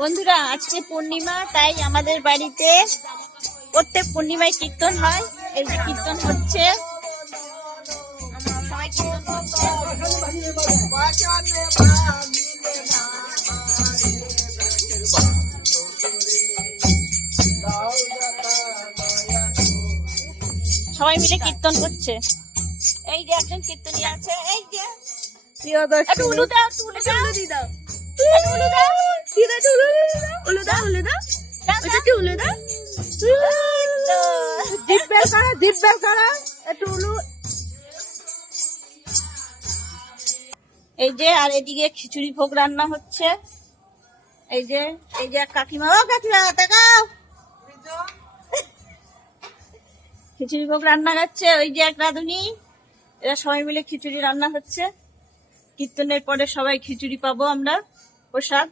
বন্ধুরা আজকে পূর্ণিমা, তাই আমাদের বাড়িতে প্রত্যেক পূর্ণিমায় কীর্তন হয়। এই যে কীর্তন হচ্ছে, সবাই কীর্তন করছে। সবাই মিলে কীর্তন করছে। এই যে একজন কীর্তনী আছে, এই যে একটু উলু দাও, উলু দাও, উলু দাও, উলু দাও, উলু দাও, উলু দাও, উলু দাও। এই যে আর এদিকে খিচুড়ি ভোগ রান্না হচ্ছে। এই যে এক কাকিমা, ও কাকিমা তাকাও, খিচুড়ি ভোগ রান্না করছে। ওই যে এক রাঁধুনি, এরা সবাই মিলে খিচুড়ি রান্না হচ্ছে। কীর্তনের পরে সবাই খিচুড়ি পাবো আমরা, প্রসাদ।